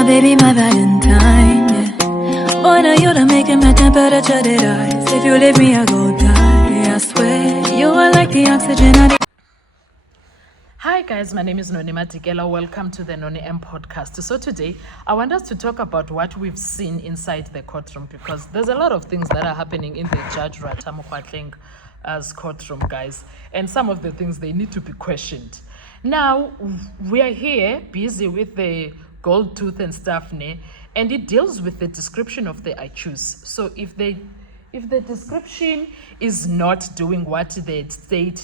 my baby, my Valentine, yeah. Boy, now you done making my temperature dead rise. If you leave me, I go die, I swear. You are like the oxygen I need. Hi guys, my name is Noni Matikela. Welcome to the Noni M podcast. So today, I want us to talk about what we've seen inside the courtroom, because there's a lot of things that are happening in the Judge Rata Mokgwatleng's courtroom, guys. And some of the things, they need to be questioned. Now, we are here busy with the gold tooth and stuff, and it deals with the description of the accused. So if the description is not doing what the state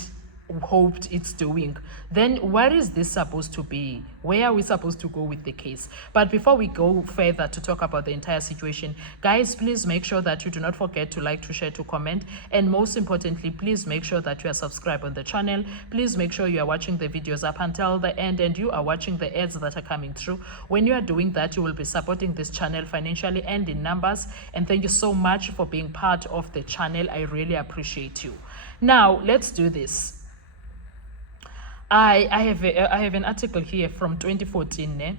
hoped it's doing, then what is this supposed to be? Where are we supposed to go with the case? But before we go further to talk about the entire situation, guys, please make sure that you do not forget to like, to share, to comment, and most importantly, please make sure that you are subscribed on the channel. Please make sure you are watching the videos up until the end and you are watching the ads that are coming through. When you are doing that, you will be supporting this channel financially and in numbers, and thank you so much for being part of the channel. I really appreciate you. Now let's do this. I have an article here from 2014.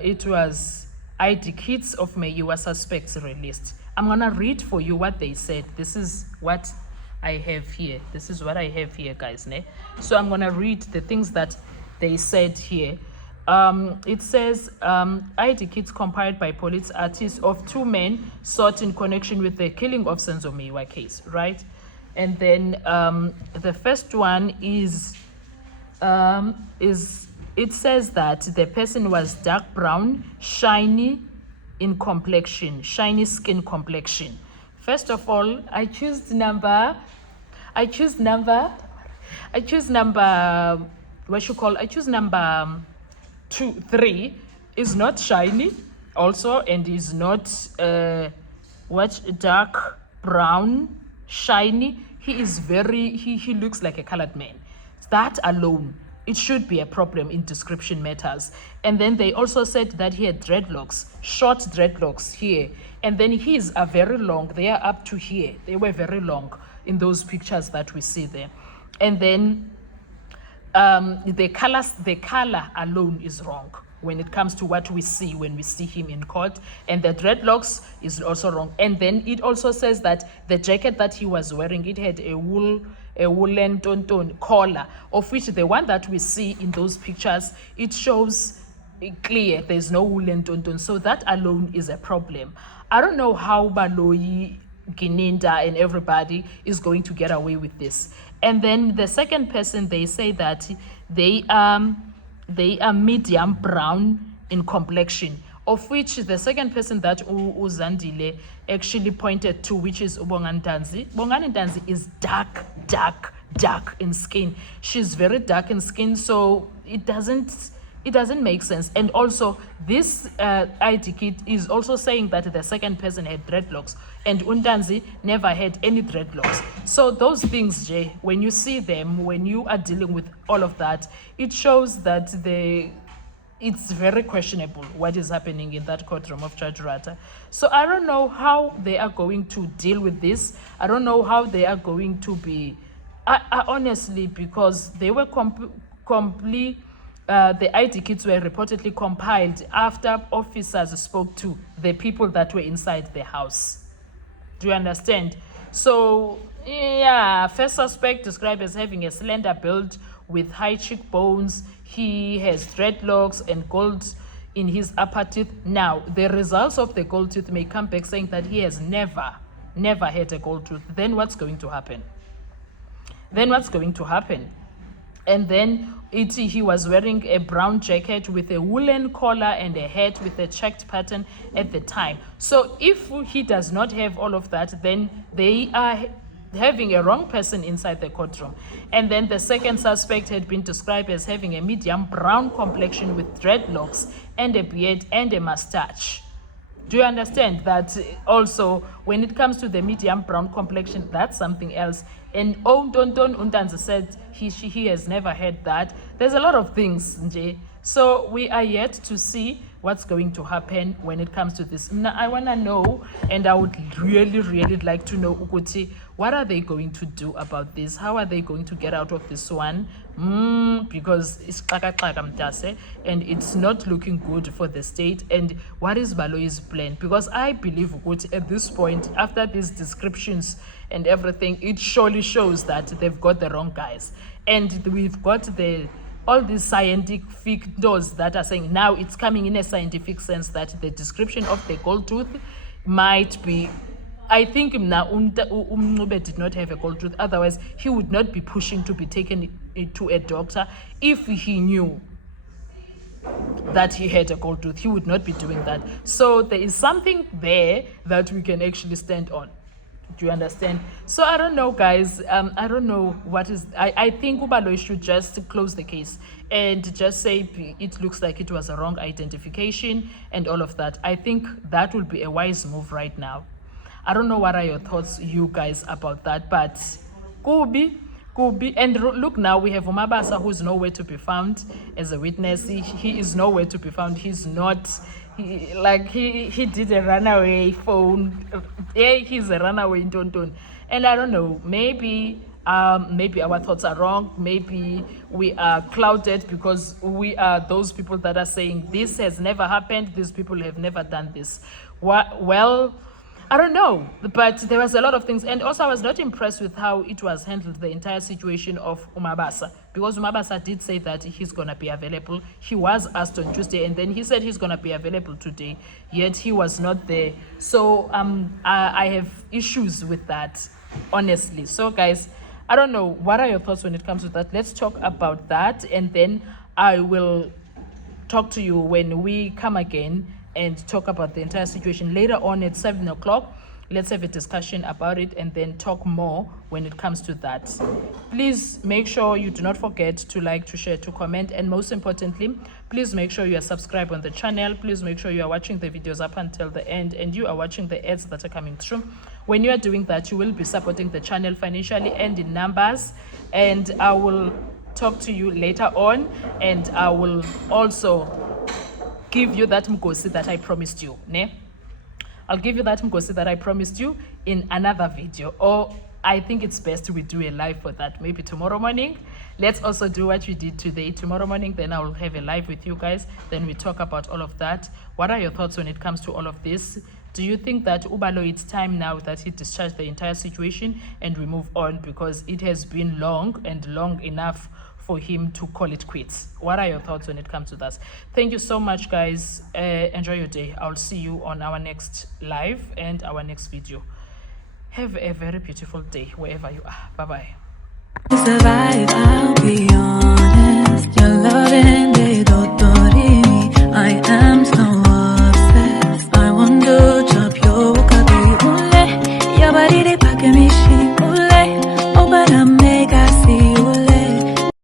It was ID kits of Meyiwa suspects released. I'm gonna read for you what they said. This is what I have here. This is what I have here, guys. So I'm gonna read the things that they said here. It says ID kits compiled by police artists of two men sought in connection with the killing of Senzo Meyiwa case, right? And then the first one is it says that the person was dark brown, shiny in complexion, shiny skin complexion. First of all, I choose number 3 is not shiny also, and is not dark brown, shiny. He is he looks like a colored man. That alone, it should be a problem in description matters. And then they also said that he had dreadlocks, short dreadlocks here. And then his are very long. They are up to here. They were very long in those pictures that we see there. And then the color alone is wrong when it comes to what we see when we see him in court, and the dreadlocks is also wrong. And then it also says that the jacket that he was wearing, it had a woolen tonton collar, of which the one that we see in those pictures, it shows clear there's no woolen tonton. So that alone is a problem. I don't know how Baloyi, Gininda, and everybody is going to get away with this. And then the second person, they say that they are medium brown in complexion, of which the second person that Uzandile actually pointed to, which is Ubongani Ntanzi. Bongani Ntanzi is dark in skin. She's very dark in skin, so it doesn't make sense. And also, this ID kit is also saying that the second person had dreadlocks, and Untanzi never had any dreadlocks. So those things, Jay, when you see them, when you are dealing with all of that, it shows that it's very questionable what is happening in that courtroom of Judge Rata. So I don't know how they are going to deal with this. I don't know how they are going to be, I honestly, because they were the ID kits were reportedly compiled after officers spoke to the people that were inside the house. Do you understand? So, yeah, first suspect described as having a slender build with high cheekbones. He has dreadlocks and gold in his upper teeth. Now, the results of the gold tooth may come back saying that he has never had a gold tooth. Then what's going to happen? And then he was wearing a brown jacket with a woolen collar and a hat with a checked pattern at the time. So if he does not have all of that, then they are having a wrong person inside the courtroom. And then the second suspect had been described as having a medium brown complexion with dreadlocks and a beard and a mustache. Do you understand that? Also, when it comes to the medium brown complexion, that's something else. And Tonton Untanzi said he has never had that. There's a lot of things, Nje. So we are yet to see what's going to happen when it comes to this. Now, I want to know, and I would really like to know, ukuthi, what are they going to do about this? How are they going to get out of this one? Because it's mtase, and it's not looking good for the state. And what is Baloyi's plan? Because I believe ukuthi, at this point, after these descriptions and everything, it surely shows that they've got the wrong guys. And we've got all these scientific doors that are saying now it's coming in a scientific sense that the description of the gold tooth might be, I think Mncube did not have a gold tooth, otherwise he would not be pushing to be taken to a doctor. If he knew that he had a gold tooth, he would not be doing that. So there is something there that we can actually stand on. Do you understand? So I don't know, guys. I don't know what is. I think Ubaloyi should just close the case and just say it looks like it was a wrong identification and all of that. I think that will be a wise move right now. I don't know what are your thoughts, you guys, about that, but Kubi. And look, now we have Umabasa, who's nowhere to be found as a witness. He is nowhere to be found. He's not. He did a runaway phone. He's a runaway in Tonton. And I don't know, maybe our thoughts are wrong. Maybe we are clouded because we are those people that are saying this has never happened. These people have never done this. Well, I don't know, but there was a lot of things. And also I was not impressed with how it was handled, the entire situation of Umabasa, because Umabasa did say that he's going to be available. He was asked on Tuesday, and then he said he's going to be available today, yet he was not there. So I have issues with that, honestly. So guys, I don't know, what are your thoughts when it comes to that? Let's talk about that, and then I will talk to you when we come again and talk about the entire situation later on at 7 o'clock. Let's have a discussion about it and then talk more when it comes to that. Please make sure you do not forget to like, to share, to comment, and most importantly, please make sure you are subscribed on the channel. Please make sure you are watching the videos up until the end and you are watching the ads that are coming through. When you are doing that, you will be supporting the channel financially and in numbers, and I will talk to you later on, and I will also give you that mgosi that I promised you, ne? I'll give you that mgosi that I promised you in another video, or I think it's best we do a live for that, maybe tomorrow morning. Let's also do what we did today. Tomorrow morning, then I will have a live with you guys, then we talk about all of that. What are your thoughts when it comes to all of this? Do you think that Ubaloyi, it's time now that he discharged the entire situation and we move on, because it has been long and long enough for him to call it quits? What are your thoughts when it comes to that? Thank you so much, guys. Enjoy your day. I'll see you on our next live and our next video. Have a very beautiful day wherever you are. Bye-bye. To survive, I'll be honest. Your loving